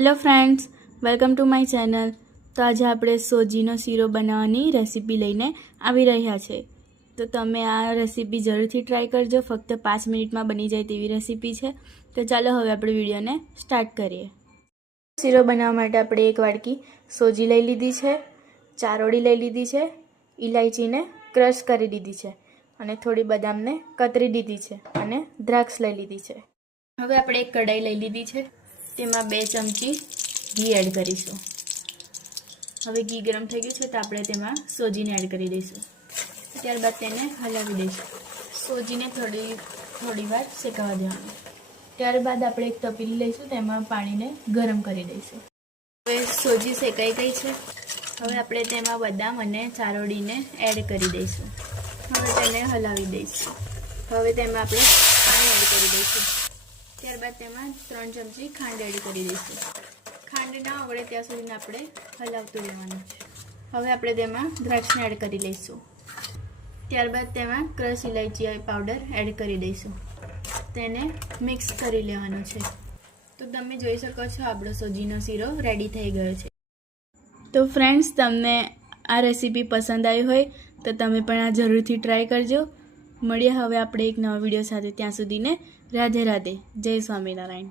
Hello friends, welcome to my channel. તો આજે આપણે સોજીનો શીરો બનાવવાની રેસીપી લઈને આવી રહ્યા છે. તો તમે આ રેસીપી જરૂરથી ટ્રાય કરજો. ફક્ત 5 મિનિટમાં બની જાય તેવી રેસીપી છે. તો ચાલો હવે આપણે વિડીયોને સ્ટાર્ટ કરીએ. શીરો બનાવવા માટે આપણે એક વાડકી સોજી લઈ લીધી છે, ચારોળી લઈ લીધી છે, ઇલાયચીને ક્રશ કરી દીધી છે અને થોડી બદામને કતરી દીધી છે અને દ્રાક્ષ લઈ લીધી છે. હવે આપણે એક કઢાઈ લઈ લીધી છે, તેમાં 2 ચમચી ઘી એડ કરીશું. હવે ઘી ગરમ થઈ ગયું છે તો આપણે તેમાં સોજીને એડ કરી દઈશું. ત્યારબાદ તેને હલાવી દઈશું. સોજીને થોડી વાર શેકાવા દેવાનું. ત્યારબાદ આપણે એક તપેલી લઈશું, તેમાં પાણીને ગરમ કરી દઈશું. હવે સોજી શેકાઈ ગઈ છે. હવે આપણે તેમાં બદામ અને ચારોળીને એડ કરી દઈશું. હવે તેને હલાવી દઈશું. હવે તેમાં આપણે પાણી એડ કરી દઈશું. ત્યારબાદ તેમાં 3 ચમચી ખાંડ એડ કરી દઈશું. ખાંડ ના ઓગળે ત્યાં સુધી આપણે હલાવતું રહેવાનું છે. હવે આપણે તેમાં દ્રાક્ષને એડ કરી લઈશું. ત્યારબાદ તેમાં ક્રશ ઇલાયચી પાવડર એડ કરી દઈશું. તેને મિક્સ કરી લેવાનું છે. તો તમે જોઈ શકો છો આપણો સોજીનો શીરો રેડી થઈ ગયો છે. તો ફ્રેન્ડ્સ, તમને આ રેસીપી પસંદ આવી હોય તો તમે પણ આ જરૂરથી ટ્રાય કરજો. મળીએ હવે આપણે એક નવા વિડીયો સાથે. ત્યાં સુધીને રાધે રાધે. જય સ્વામિનારાયણ.